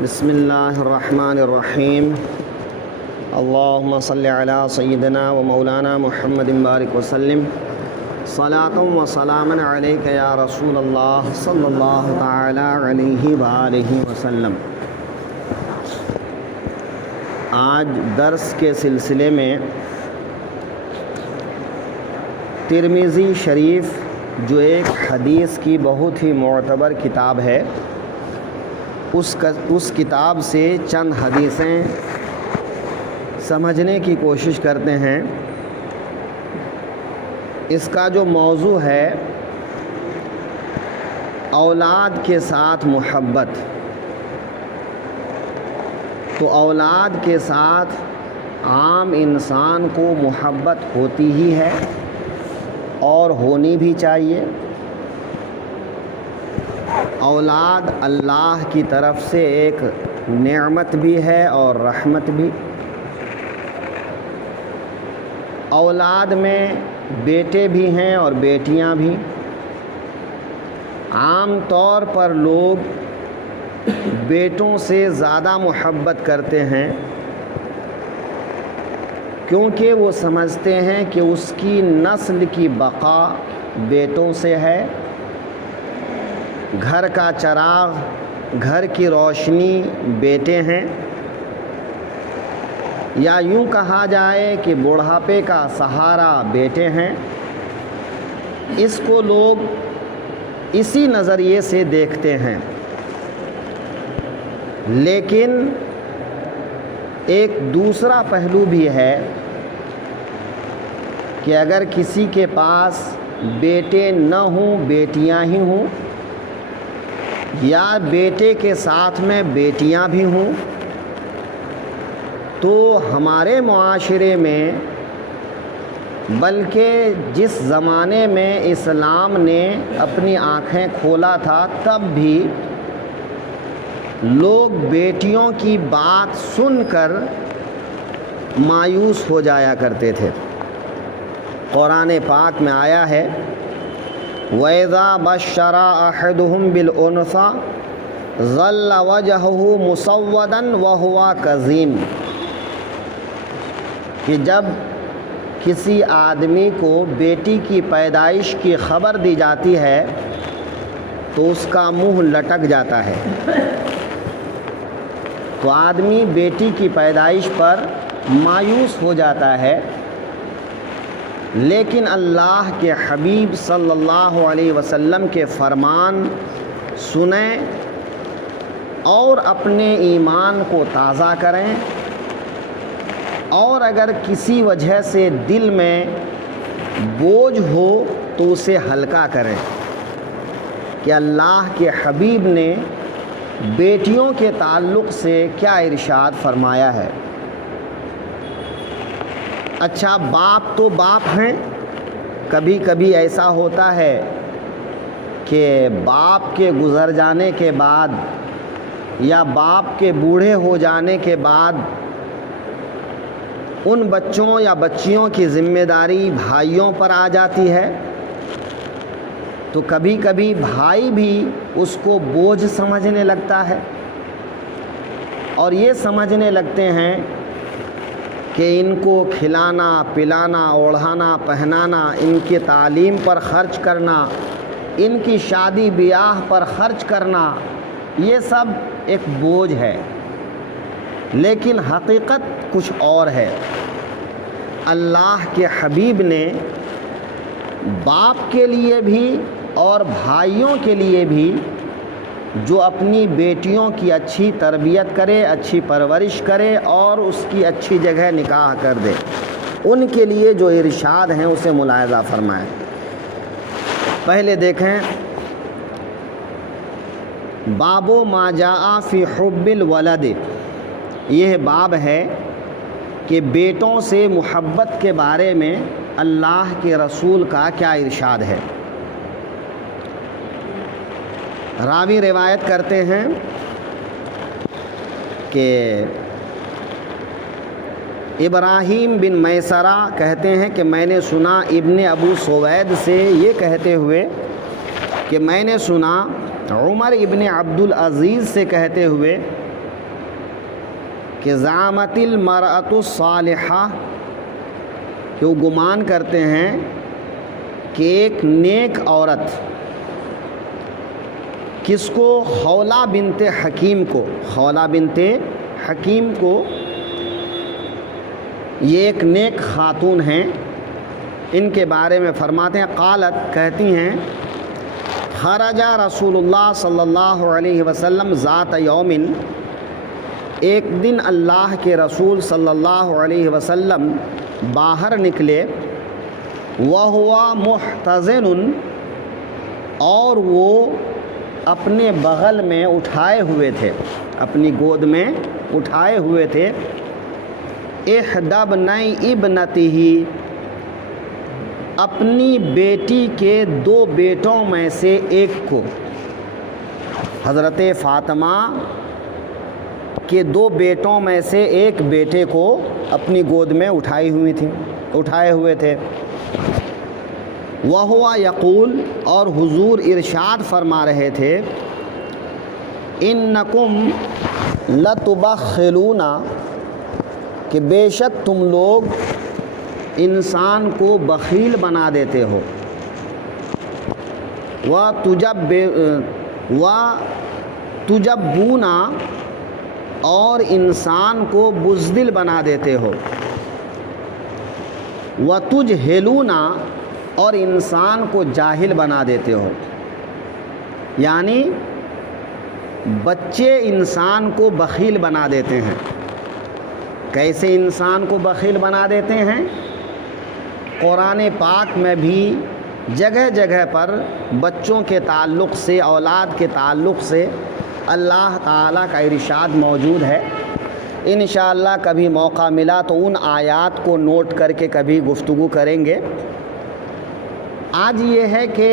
بسم اللہ الرحمن الرحیم اللہم صلی علی سیدنا و مولانا محمد بارک وسلم صلاۃ و سلاما علیک یا رسول اللہ صلی اللہ تعالی علیہ وآلہ وسلم۔ آج درس کے سلسلے میں ترمذی شریف جو ایک حدیث کی بہت ہی معتبر کتاب ہے، اس کتاب سے چند حدیثیں سمجھنے کی کوشش کرتے ہیں۔ اس کا جو موضوع ہے اولاد کے ساتھ محبت، تو اولاد کے ساتھ عام انسان کو محبت ہوتی ہی ہے اور ہونی بھی چاہیے۔ اولاد اللہ کی طرف سے ایک نعمت بھی ہے اور رحمت بھی۔ اولاد میں بیٹے بھی ہیں اور بیٹیاں بھی۔ عام طور پر لوگ بیٹوں سے زیادہ محبت کرتے ہیں، کیونکہ وہ سمجھتے ہیں کہ اس کی نسل کی بقا بیٹوں سے ہے۔ گھر کا چراغ، گھر کی روشنی بیٹے ہیں، یا یوں کہا جائے کہ بڑھاپے کا سہارا بیٹے ہیں۔ اس کو لوگ اسی نظریے سے دیکھتے ہیں، لیکن ایک دوسرا پہلو بھی ہے کہ اگر کسی کے پاس بیٹے نہ ہوں، بیٹیاں ہی ہوں، یا بیٹے کے ساتھ میں بیٹیاں بھی ہوں، تو ہمارے معاشرے میں، بلکہ جس زمانے میں اسلام نے اپنی آنکھیں کھولا تھا، تب بھی لوگ بیٹیوں کی بات سن کر مایوس ہو جایا کرتے تھے۔ قرآن پاک میں آیا ہے وَإِذَا بَشَّرَ أَحَدُهُمْ بِالْأُنثىٰ ظَلَّ وَجْهُهُ مُسَوَّدًا وَهُوَ كَظِيمٌ، کہ جب کسی آدمی کو بیٹی کی پیدائش کی خبر دی جاتی ہے تو اس کا منہ لٹک جاتا ہے۔ تو آدمی بیٹی کی پیدائش پر مایوس ہو جاتا ہے، لیکن اللہ کے حبیب صلی اللہ علیہ وسلم کے فرمان سنیں اور اپنے ایمان کو تازہ کریں، اور اگر کسی وجہ سے دل میں بوجھ ہو تو اسے ہلکا کریں کہ اللہ کے حبیب نے بیٹیوں کے تعلق سے کیا ارشاد فرمایا ہے۔ اچھا، باپ تو باپ ہیں، کبھی کبھی ایسا ہوتا ہے کہ باپ کے گزر جانے کے بعد یا باپ کے بوڑھے ہو جانے کے بعد ان بچوں یا بچیوں کی ذمہ داری بھائیوں پر آ جاتی ہے، تو کبھی کبھی بھائی بھی اس کو بوجھ سمجھنے لگتا ہے، اور یہ سمجھنے لگتے ہیں کہ ان کو کھلانا، پلانا، اوڑھانا، پہنانا، ان کی تعلیم پر خرچ کرنا، ان کی شادی بیاہ پر خرچ کرنا، یہ سب ایک بوجھ ہے، لیکن حقیقت کچھ اور ہے۔ اللہ کے حبیب نے باپ کے لیے بھی اور بھائیوں کے لیے بھی جو اپنی بیٹیوں کی اچھی تربیت کرے، اچھی پرورش کرے اور اس کی اچھی جگہ نکاح کر دے، ان کے لیے جو ارشاد ہیں اسے ملاحظہ فرمائیں۔ پہلے دیکھیں، باب ما جاء فی حب الولد، یہ باب ہے کہ بیٹوں سے محبت کے بارے میں اللہ کے رسول کا کیا ارشاد ہے۔ راوی روایت کرتے ہیں کہ ابراہیم بن میسرہ کہتے ہیں کہ میں نے سنا ابن ابو سوید سے یہ کہتے ہوئے کہ میں نے سنا عمر ابن عبد العزیز سے کہتے ہوئے کہ زعمت المرأۃ الصالحہ، کہ وہ گمان کرتے ہیں کہ ایک نیک عورت، کس کو؟ خولہ بنت حکیم کو، خولہ بنت حکیم کو، یہ ایک نیک خاتون ہیں، ان کے بارے میں فرماتے ہیں قالت، کہتی ہیں خرج رسول اللہ صلی اللہ علیہ وسلم ذات یوم، ایک دن اللہ کے رسول صلی اللہ علیہ وسلم باہر نکلے، وَهُوَ مُحْتَضِنٌ، اور وہ اپنے بغل میں اٹھائے ہوئے تھے، اپنی گود میں اٹھائے ہوئے تھے، احدی ابنی ابنتہ، اپنی بیٹی کے 2 بیٹوں میں سے ایک کو، حضرت فاطمہ کے 2 بیٹوں میں سے ایک بیٹے کو اپنی گود میں اٹھائے ہوئے تھے۔ وَهُوَ یقول، اور حضور ارشاد فرما رہے تھے، اِنَّکُمْ لَتُبَخِّلُونَ، کہ بے شک تم لوگ انسان کو بخیل بنا دیتے ہو، وَتُجَبُّونَ، اور انسان کو بزدل بنا دیتے ہو، وَتُجْهِلُونَ، اور انسان کو جاہل بنا دیتے ہو۔ یعنی بچے انسان کو بخیل بنا دیتے ہیں۔ کیسے انسان کو بخیل بنا دیتے ہیں؟ قرآن پاک میں بھی جگہ جگہ پر بچوں کے تعلق سے، اولاد کے تعلق سے اللہ تعالیٰ کا ارشاد موجود ہے۔ انشاءاللہ کبھی موقع ملا تو ان آیات کو نوٹ کر کے کبھی گفتگو کریں گے۔ آج یہ ہے کہ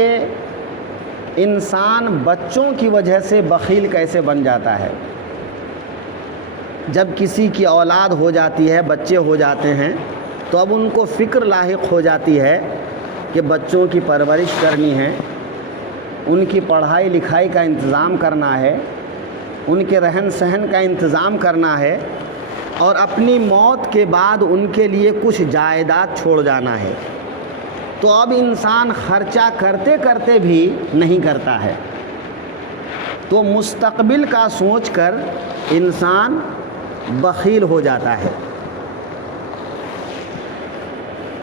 انسان بچوں کی وجہ سے بخیل کیسے بن جاتا ہے۔ جب کسی کی اولاد ہو جاتی ہے، بچے ہو جاتے ہیں، تو اب ان کو فکر لاحق ہو جاتی ہے کہ بچوں کی پرورش کرنی ہے، ان کی پڑھائی لکھائی کا انتظام کرنا ہے، ان کے رہن سہن کا انتظام کرنا ہے، اور اپنی موت کے بعد ان کے لیے کچھ جائیداد چھوڑ جانا ہے۔ تو اب انسان خرچہ کرتے کرتے بھی نہیں کرتا ہے، تو مستقبل کا سوچ کر انسان بخیل ہو جاتا ہے۔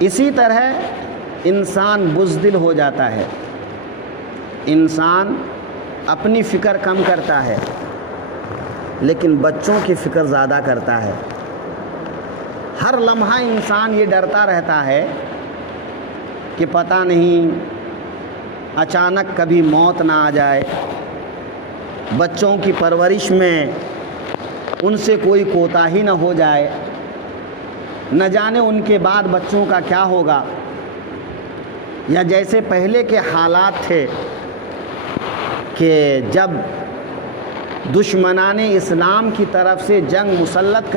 اسی طرح انسان بزدل ہو جاتا ہے، انسان اپنی فکر کم کرتا ہے لیکن بچوں کی فکر زیادہ کرتا ہے۔ ہر لمحہ انسان یہ ڈرتا رہتا ہے کہ پتہ نہیں اچانک کبھی موت نہ آ جائے، بچوں کی پرورش میں ان سے کوئی کوتاہی نہ ہو جائے، نہ جانے ان کے بعد بچوں کا کیا ہوگا، یا جیسے پہلے کے حالات تھے کہ جب دشمنان اسلام کی طرف سے جنگ مسلط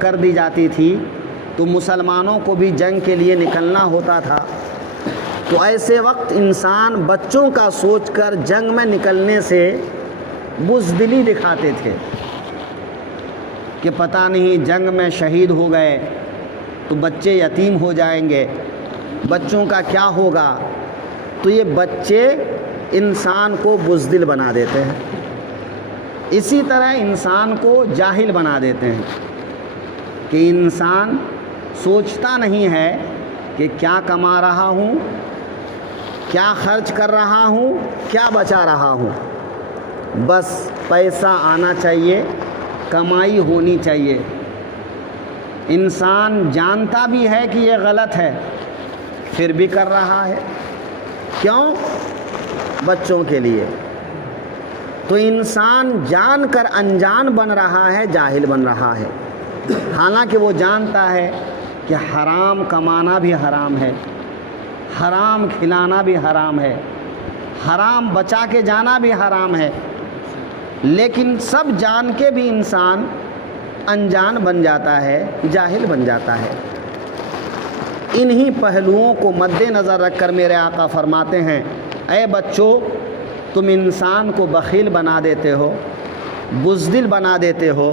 کر دی جاتی تھی تو مسلمانوں کو بھی جنگ کے لیے نکلنا ہوتا تھا، تو ایسے وقت انسان بچوں کا سوچ کر جنگ میں نکلنے سے بزدلی دکھاتے تھے کہ پتہ نہیں جنگ میں شہید ہو گئے تو بچے یتیم ہو جائیں گے، بچوں کا کیا ہوگا۔ تو یہ بچے انسان کو بزدل بنا دیتے ہیں۔ اسی طرح انسان کو جاہل بنا دیتے ہیں کہ انسان سوچتا نہیں ہے کہ کیا کما رہا ہوں، کیا خرچ کر رہا ہوں، کیا بچا رہا ہوں، بس پیسہ آنا چاہیے، کمائی ہونی چاہیے۔ انسان جانتا بھی ہے کہ یہ غلط ہے پھر بھی کر رہا ہے، کیوں؟ بچوں کے لیے۔ تو انسان جان کر انجان بن رہا ہے، جاہل بن رہا ہے، حالانکہ وہ جانتا ہے کہ حرام کمانا بھی حرام ہے، حرام کھلانا بھی حرام ہے، حرام بچا کے جانا بھی حرام ہے، لیکن سب جان کے بھی انسان انجان بن جاتا ہے، جاہل بن جاتا ہے۔ انہی پہلوؤں کو مد نظر رکھ کر میرے آقا فرماتے ہیں، اے بچوں، تم انسان کو بخیل بنا دیتے ہو، بزدل بنا دیتے ہو،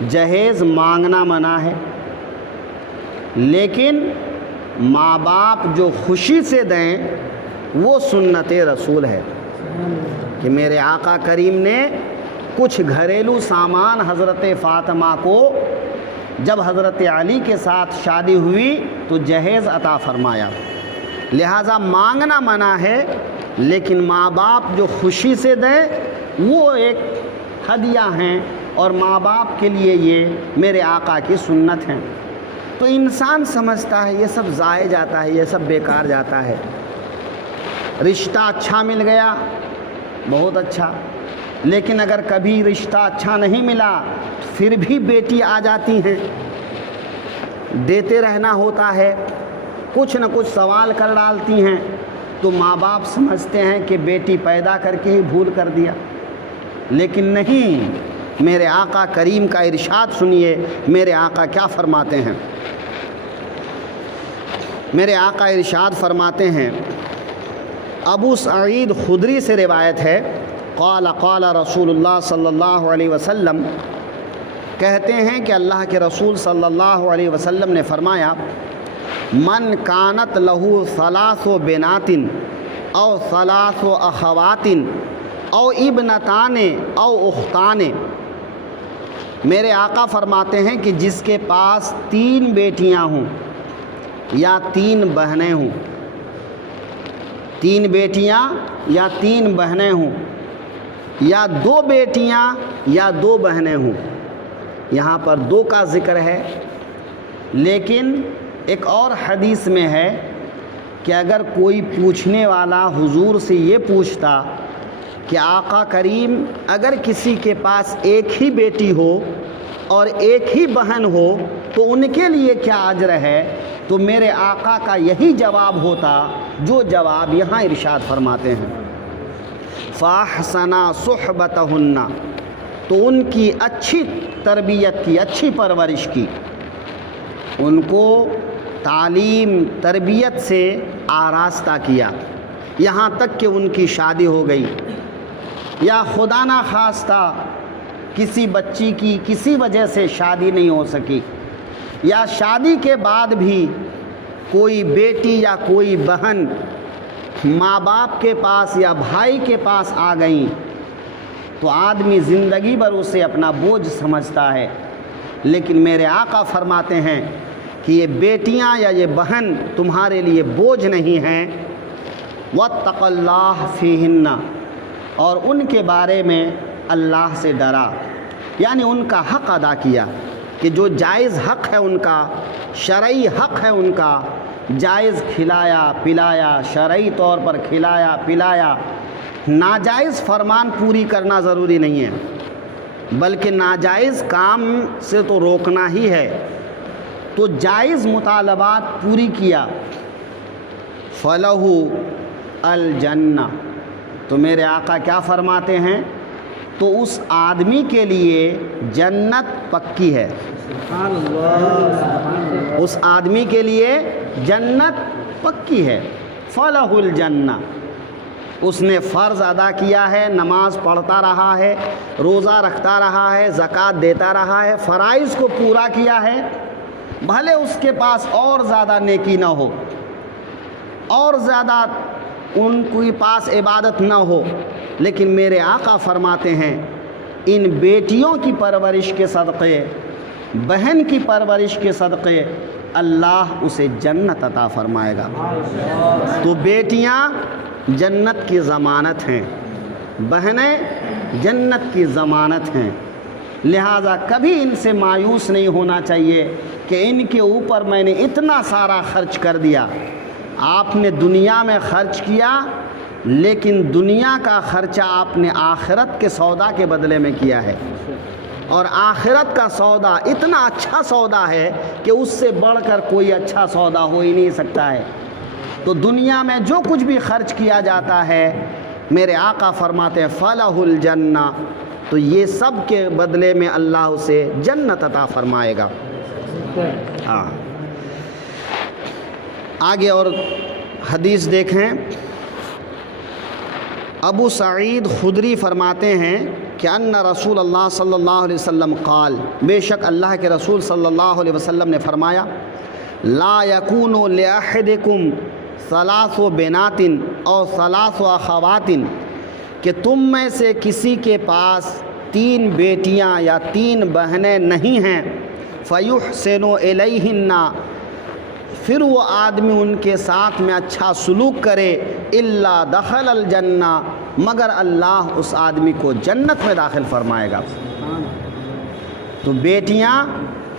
جہیز مانگنا منع ہے، لیکن ماں باپ جو خوشی سے دیں وہ سنت رسول ہے کہ میرے آقا کریم نے کچھ گھریلو سامان حضرت فاطمہ کو جب حضرت علی کے ساتھ شادی ہوئی تو جہیز عطا فرمایا۔ لہٰذا مانگنا منع ہے، لیکن ماں باپ جو خوشی سے دیں وہ ایک ہدیہ ہیں، اور ماں باپ کے لیے یہ میرے آقا کی سنت ہیں۔ تو انسان سمجھتا ہے یہ سب ضائع جاتا ہے، یہ سب بیکار جاتا ہے۔ رشتہ اچھا مل گیا بہت اچھا، لیکن اگر کبھی رشتہ اچھا نہیں ملا پھر بھی بیٹی آ جاتی ہیں، دیتے رہنا ہوتا ہے، کچھ نہ کچھ سوال کر ڈالتی ہیں، تو ماں باپ سمجھتے ہیں کہ بیٹی پیدا کر کے ہی بھول کر دیا، لیکن نہیں۔ میرے آقا کریم کا ارشاد سنیے، میرے آقا کیا فرماتے ہیں۔ میرے آقا ارشاد فرماتے ہیں، ابو سعید خدری سے روایت ہے، قال قال رسول اللہ صلی اللہ علیہ وسلم، کہتے ہیں کہ اللہ کے رسول صلی اللہ علیہ وسلم نے فرمایا، من کانت لہو ثلاث بنات او ثلاث اخوات او ابنتان او اختان، میرے آقا فرماتے ہیں کہ جس کے پاس 3 بیٹیاں ہوں یا 3 بہنیں ہوں، 3 بیٹیاں یا 3 بہنیں ہوں، یا 2 بیٹیاں یا 2 بہنیں ہوں، یہاں پر 2 کا ذکر ہے، لیکن ایک اور حدیث میں ہے کہ اگر کوئی پوچھنے والا حضور سے یہ پوچھتا کہ آقا کریم اگر کسی کے پاس ایک ہی بیٹی ہو اور ایک ہی بہن ہو تو ان کے لیے کیا اجر ہے، تو میرے آقا کا یہی جواب ہوتا جو جواب یہاں ارشاد فرماتے ہیں، فَأَحْسَنَ صُحْبَتَهُنَّ، تو ان کی اچھی تربیت کی، اچھی پرورش کی، ان کو تعلیم تربیت سے آراستہ کیا، یہاں تک کہ ان کی شادی ہو گئی، یا خدا نہ خواستہ کسی بچی کی کسی وجہ سے شادی نہیں ہو سکی، یا شادی کے بعد بھی کوئی بیٹی یا کوئی بہن ماں باپ کے پاس یا بھائی کے پاس آ گئیں، تو آدمی زندگی بھر اسے اپنا بوجھ سمجھتا ہے، لیکن میرے آقا فرماتے ہیں کہ یہ بیٹیاں یا یہ بہن تمہارے لیے بوجھ نہیں ہیں، وَاتَّقَ اللَّهَ فِيهِنَّ، اور ان کے بارے میں اللہ سے ڈرا، یعنی ان کا حق ادا کیا، کہ جو جائز حق ہے ان کا، شرعی حق ہے ان کا، جائز کھلایا پلایا، شرعی طور پر کھلایا پلایا، ناجائز فرمان پوری کرنا ضروری نہیں ہے، بلکہ ناجائز کام سے تو روکنا ہی ہے، تو جائز مطالبات پوری کیا، فَلَهُ الْجَنَّةُ، تو میرے آقا کیا فرماتے ہیں، تو اس آدمی کے لیے جنت پکی ہے، اس آدمی کے لیے جنت پکی ہے، فَلَهُ الْجَنَّةُ، اس نے فرض ادا کیا ہے، نماز پڑھتا رہا ہے، روزہ رکھتا رہا ہے، زکوٰۃ دیتا رہا ہے، فرائض کو پورا کیا ہے، بھلے اس کے پاس اور زیادہ نیکی نہ ہو، اور زیادہ ان کے پاس عبادت نہ ہو، لیکن میرے آقا فرماتے ہیں ان بیٹیوں کی پرورش کے صدقے، بہن کی پرورش کے صدقے اللہ اسے جنت عطا فرمائے گا۔ تو بیٹیاں جنت کی ضمانت ہیں، بہنیں جنت کی ضمانت ہیں، لہٰذا کبھی ان سے مایوس نہیں ہونا چاہیے کہ ان کے اوپر میں نے اتنا سارا خرچ کر دیا۔ آپ نے دنیا میں خرچ کیا، لیکن دنیا کا خرچہ آپ نے آخرت کے سودا کے بدلے میں کیا ہے، اور آخرت کا سودا اتنا اچھا سودا ہے کہ اس سے بڑھ کر کوئی اچھا سودا ہو ہی نہیں سکتا ہے۔ تو دنیا میں جو کچھ بھی خرچ کیا جاتا ہے، میرے آقا فرماتے ہیں فَلَهُ الْجَنَّةُ، تو یہ سب کے بدلے میں اللہ اسے جنت عطا فرمائے گا۔ ہاں، آگے اور حدیث دیکھیں، ابو سعید خدری فرماتے ہیں کہ ان رسول اللہ صلی اللہ علیہ وسلم قال، بے شک اللہ کے رسول صلی اللہ علیہ وسلم نے فرمایا، لا یکون لأحدکم ثلاث بنات اور ثلاث اخوات، کہ تم میں سے کسی کے پاس 3 بیٹیاں یا 3 بہنیں نہیں ہیں، فیحسن الیہن، پھر وہ آدمی ان کے ساتھ میں اچھا سلوک کرے، الا دخل الجنہ، مگر اللہ اس آدمی کو جنت میں داخل فرمائے گا۔ تو بیٹیاں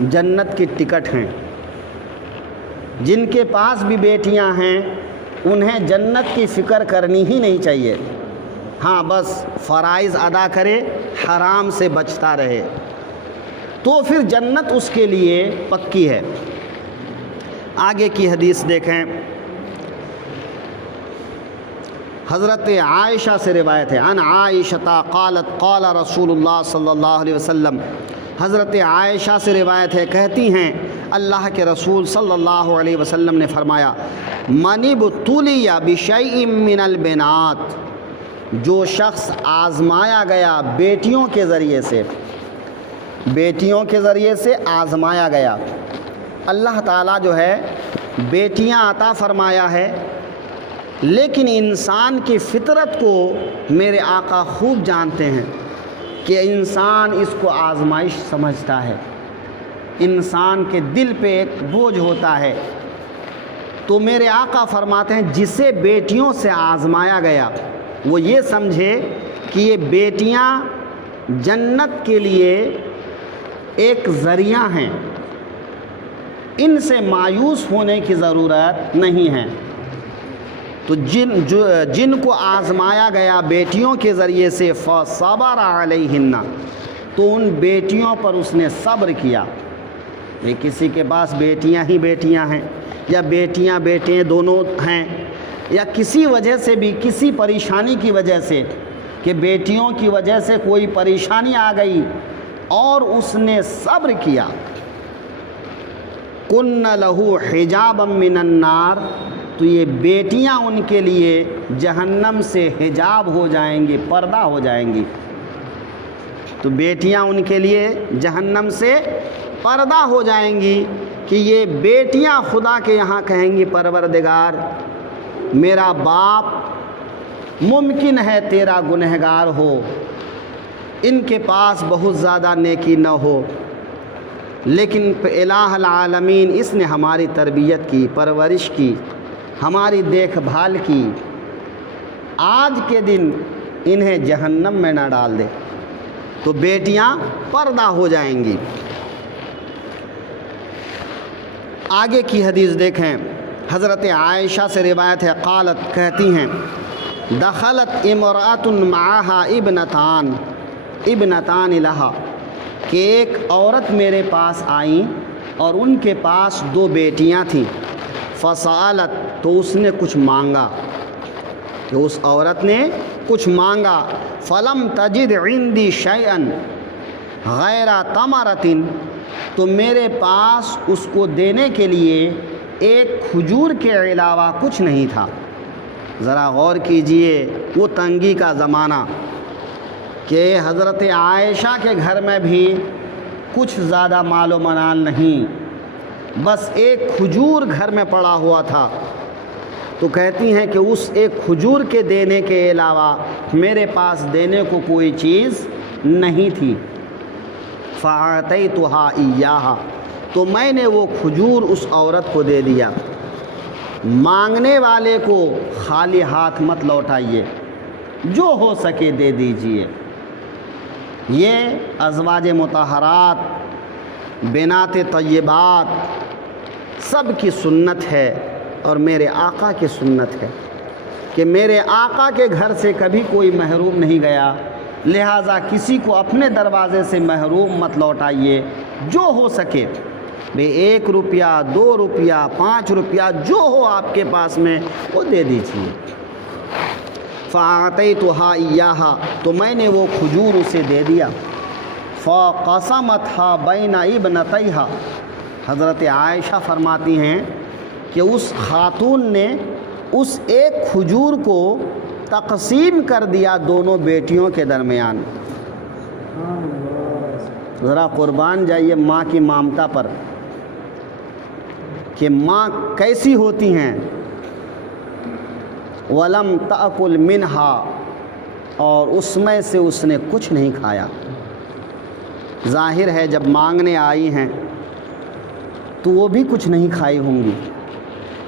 جنت کی ٹکٹ ہیں، جن کے پاس بھی بیٹیاں ہیں انہیں جنت کی فکر کرنی ہی نہیں چاہیے، ہاں بس فرائض ادا کرے، حرام سے بچتا رہے، تو پھر جنت اس کے لیے پکی ہے۔ آگے کی حدیث دیکھیں، حضرت عائشہ سے روایت ہے، عن عائشہ قالت قال رسول اللہ صلی اللہ علیہ وسلم، حضرت عائشہ سے روایت ہے، کہتی ہیں اللہ کے رسول صلی اللہ علیہ وسلم نے فرمایا، من ابتلی بشیء من البنات، جو شخص آزمایا گیا بیٹیوں کے ذریعے سے، بیٹیوں کے ذریعے سے آزمایا گیا، اللہ تعالیٰ جو ہے بیٹیاں عطا فرمایا ہے، لیکن انسان کی فطرت کو میرے آقا خوب جانتے ہیں کہ انسان اس کو آزمائش سمجھتا ہے، انسان کے دل پہ ایک بوجھ ہوتا ہے، تو میرے آقا فرماتے ہیں جسے بیٹیوں سے آزمایا گیا وہ یہ سمجھے کہ یہ بیٹیاں جنت کے لیے ایک ذریعہ ہیں، ان سے مایوس ہونے کی ضرورت نہیں ہے۔ تو جن کو آزمایا گیا بیٹیوں کے ذریعے سے فصبر علیہن، تو ان بیٹیوں پر اس نے صبر کیا۔ یہ کسی کے پاس بیٹیاں ہی بیٹیاں ہیں یا بیٹیاں بیٹے دونوں ہیں، یا کسی وجہ سے بھی کسی پریشانی کی وجہ سے کہ بیٹیوں کی وجہ سے کوئی پریشانی آ گئی اور اس نے صبر کیا، کن لہو حجابا من النار، تو یہ بیٹیاں ان کے لیے جہنم سے حجاب ہو جائیں گی، پردہ ہو جائیں گی۔ تو بیٹیاں ان کے لیے جہنم سے پردہ ہو جائیں گی کہ یہ بیٹیاں خدا کے یہاں کہیں گی پروردگار میرا باپ ممکن ہے تیرا گنہگار ہو، ان کے پاس بہت زیادہ نیکی نہ ہو، لیکن الہ العالمین اس نے ہماری تربیت کی، پرورش کی، ہماری دیکھ بھال کی، آج کے دن انہیں جہنم میں نہ ڈال دے، تو بیٹیاں پردہ ہو جائیں گی۔ آگے کی حدیث دیکھیں، حضرت عائشہ سے روایت ہے، قالت کہتی ہیں، دخلت امرأۃ معها ابنتان لہا، کہ ایک عورت میرے پاس آئیں اور ان کے پاس 2 بیٹیاں تھیں، فسالت، تو اس نے کچھ مانگا، کہ اس عورت نے کچھ مانگا، فلم تجد عندی شیئا غیر تمرۃ، تو میرے پاس اس کو دینے کے لیے ایک کھجور کے علاوہ کچھ نہیں تھا۔ ذرا غور کیجئے وہ تنگی کا زمانہ کہ حضرت عائشہ کے گھر میں بھی کچھ زیادہ مال و منال نہیں، بس ایک کھجور گھر میں پڑا ہوا تھا، تو کہتی ہیں کہ اس ایک کھجور کے دینے کے علاوہ میرے پاس دینے کو کوئی چیز نہیں تھی، فَأَعْطَيْتُهَا إِيَّاهَا، تو میں نے وہ کھجور اس عورت کو دے دیا۔ مانگنے والے کو خالی ہاتھ مت لوٹائیے، جو ہو سکے دے دیجئے۔ یہ ازواج مطہرات، بنات طیبات سب کی سنت ہے، اور میرے آقا کی سنت ہے کہ میرے آقا کے گھر سے کبھی کوئی محروم نہیں گیا، لہٰذا کسی کو اپنے دروازے سے محروم مت لوٹائیے، جو ہو سکے، 1 روپیہ 2 روپیہ 5 روپیہ جو ہو آپ کے پاس میں وہ دے دیجیے۔ فَأَعْطَيْتُهَا إِيَّاهَا، تو میں نے وہ کھجور اسے دے دیا۔ فَقَسَمَتْهَا بَيْنَ ابْنَتَيْهَا، حضرت عائشہ فرماتی ہیں کہ اس خاتون نے اس ایک کھجور کو تقسیم کر دیا دونوں بیٹیوں کے درمیان۔ ذرا قربان جائیے ماں کی ممتا پر کہ ماں کیسی ہوتی ہیں. وَلَمْ تَأْكُلْ مِنْهَا، اور اس میں سے اس نے کچھ نہیں کھایا. ظاہر ہے جب مانگنے آئی ہیں تو وہ بھی کچھ نہیں کھائی ہوں گی،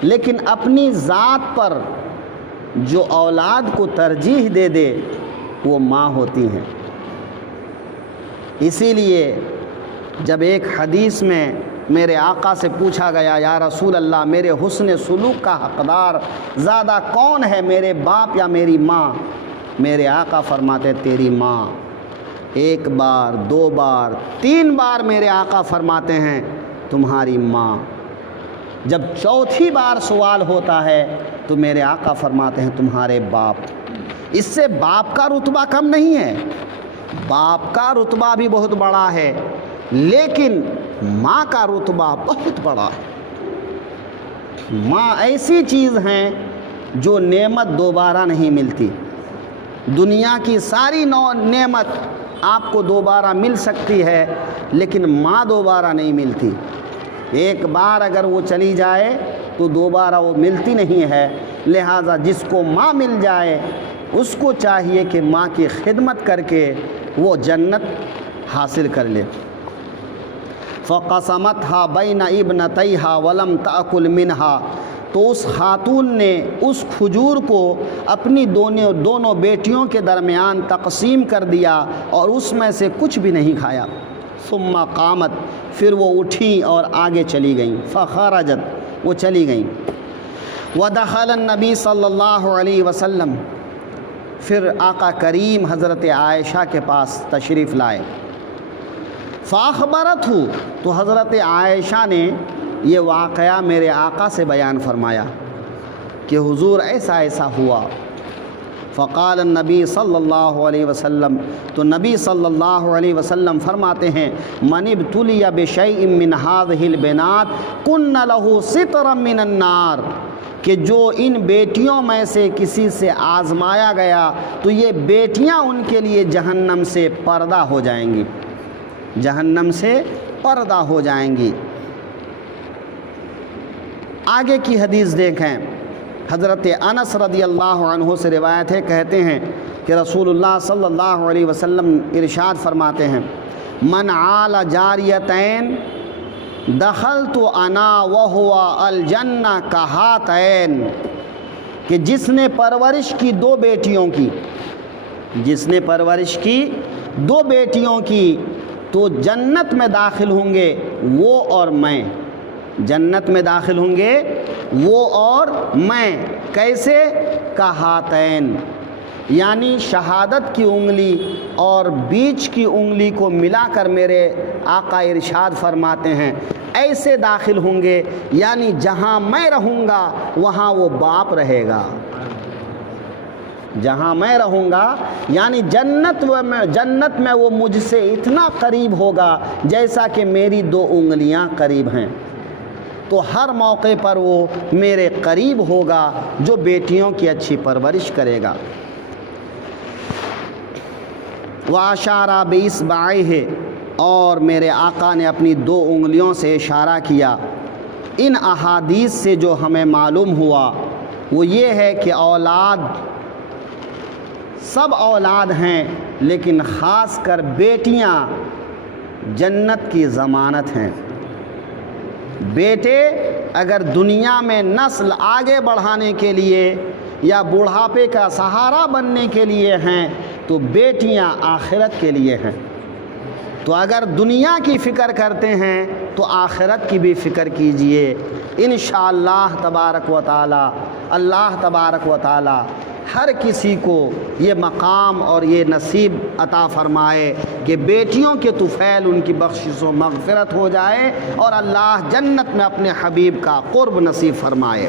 لیکن اپنی ذات پر جو اولاد کو ترجیح دے دے وہ ماں ہوتی ہیں. اسی لیے جب ایک حدیث میں میرے آقا سے پوچھا گیا یا رسول اللہ میرے حسن سلوک کا حقدار زیادہ کون ہے، میرے باپ یا میری ماں؟ میرے آقا فرماتے تیری ماں. ایک بار، دو بار، تین بار میرے آقا فرماتے ہیں تمہاری ماں. جب چوتھی بار سوال ہوتا ہے تو میرے آقا فرماتے ہیں تمہارے باپ. اس سے باپ کا رتبہ کم نہیں ہے، باپ کا رتبہ بھی بہت بڑا ہے، لیکن ماں کا رتبہ بہت بڑا ہے. ماں ایسی چیز ہیں جو نعمت دوبارہ نہیں ملتی. دنیا کی ساری نعمت آپ کو دوبارہ مل سکتی ہے، لیکن ماں دوبارہ نہیں ملتی. ایک بار اگر وہ چلی جائے تو دوبارہ وہ ملتی نہیں ہے. لہٰذا جس کو ماں مل جائے اس کو چاہیے کہ ماں کی خدمت کر کے وہ جنت حاصل کر لے. فَقَسَمَتْهَا بَيْنَ ابْنَتَيْهَا وَلَمْ تَأْكُلْ مِنْهَا، تو اس خاتون نے اس کھجور کو اپنی دونوں بیٹیوں کے درمیان تقسیم کر دیا اور اس میں سے کچھ بھی نہیں کھایا. ثم قامت، پھر وہ اٹھی اور آگے چلی گئیں. فخرجت، وہ چلی گئیں. ودخل النبی صلی اللہ علیہ وسلم، پھر آقا کریم حضرت عائشہ کے پاس تشریف لائے. فاخبرتہ، تو حضرت عائشہ نے یہ واقعہ میرے آقا سے بیان فرمایا کہ حضور ایسا ایسا ہوا. فقال النبی صلی اللہ علیہ وسلم، تو نبی صلی اللہ علیہ وسلم فرماتے ہیں من ابتلی بشیء من هذه البنات کن له سترا من النار، کہ جو ان بیٹیوں میں سے کسی سے آزمایا گیا تو یہ بیٹیاں ان کے لیے جہنم سے پردہ ہو جائیں گی، جہنم سے پردہ ہو جائیں گی. آگے کی حدیث دیکھیں. حضرت انس رضی اللہ عنہ سے روایت ہے، کہتے ہیں کہ رسول اللہ صلی اللہ علیہ وسلم ارشاد فرماتے ہیں من عال جاریتین دخلت انا وہو الجنہ کہاتین، کہ جس نے پرورش کی دو بیٹیوں کی، جس نے پرورش کی دو بیٹیوں کی تو جنت میں داخل ہوں گے وہ اور میں، جنت میں داخل ہوں گے وہ اور میں. کیسے؟ کہاتین، یعنی شہادت کی انگلی اور بیچ کی انگلی کو ملا کر میرے آقا ارشاد فرماتے ہیں ایسے داخل ہوں گے، یعنی جہاں میں رہوں گا وہاں وہ باپ رہے گا. جہاں میں رہوں گا یعنی جنت میں وہ مجھ سے اتنا قریب ہوگا جیسا کہ میری دو انگلیاں قریب ہیں. تو ہر موقع پر وہ میرے قریب ہوگا جو بیٹیوں کی اچھی پرورش کرے گا. وَأَشَارَ بِإِصْبَعِهِ، اور میرے آقا نے اپنی دو انگلیوں سے اشارہ کیا. ان احادیث سے جو ہمیں معلوم ہوا وہ یہ ہے کہ اولاد سب اولاد ہیں، لیکن خاص کر بیٹیاں جنت کی ضمانت ہیں. بیٹے اگر دنیا میں نسل آگے بڑھانے کے لیے یا بڑھاپے کا سہارا بننے کے لیے ہیں تو بیٹیاں آخرت کے لیے ہیں. تو اگر دنیا کی فکر کرتے ہیں تو آخرت کی بھی فکر کیجئے. انشاءاللہ تبارک و تعالی اللہ تبارک و تعالی ہر کسی کو یہ مقام اور یہ نصیب عطا فرمائے کہ بیٹیوں کے طفیل ان کی بخشش و مغفرت ہو جائے اور اللہ جنت میں اپنے حبیب کا قرب نصیب فرمائے.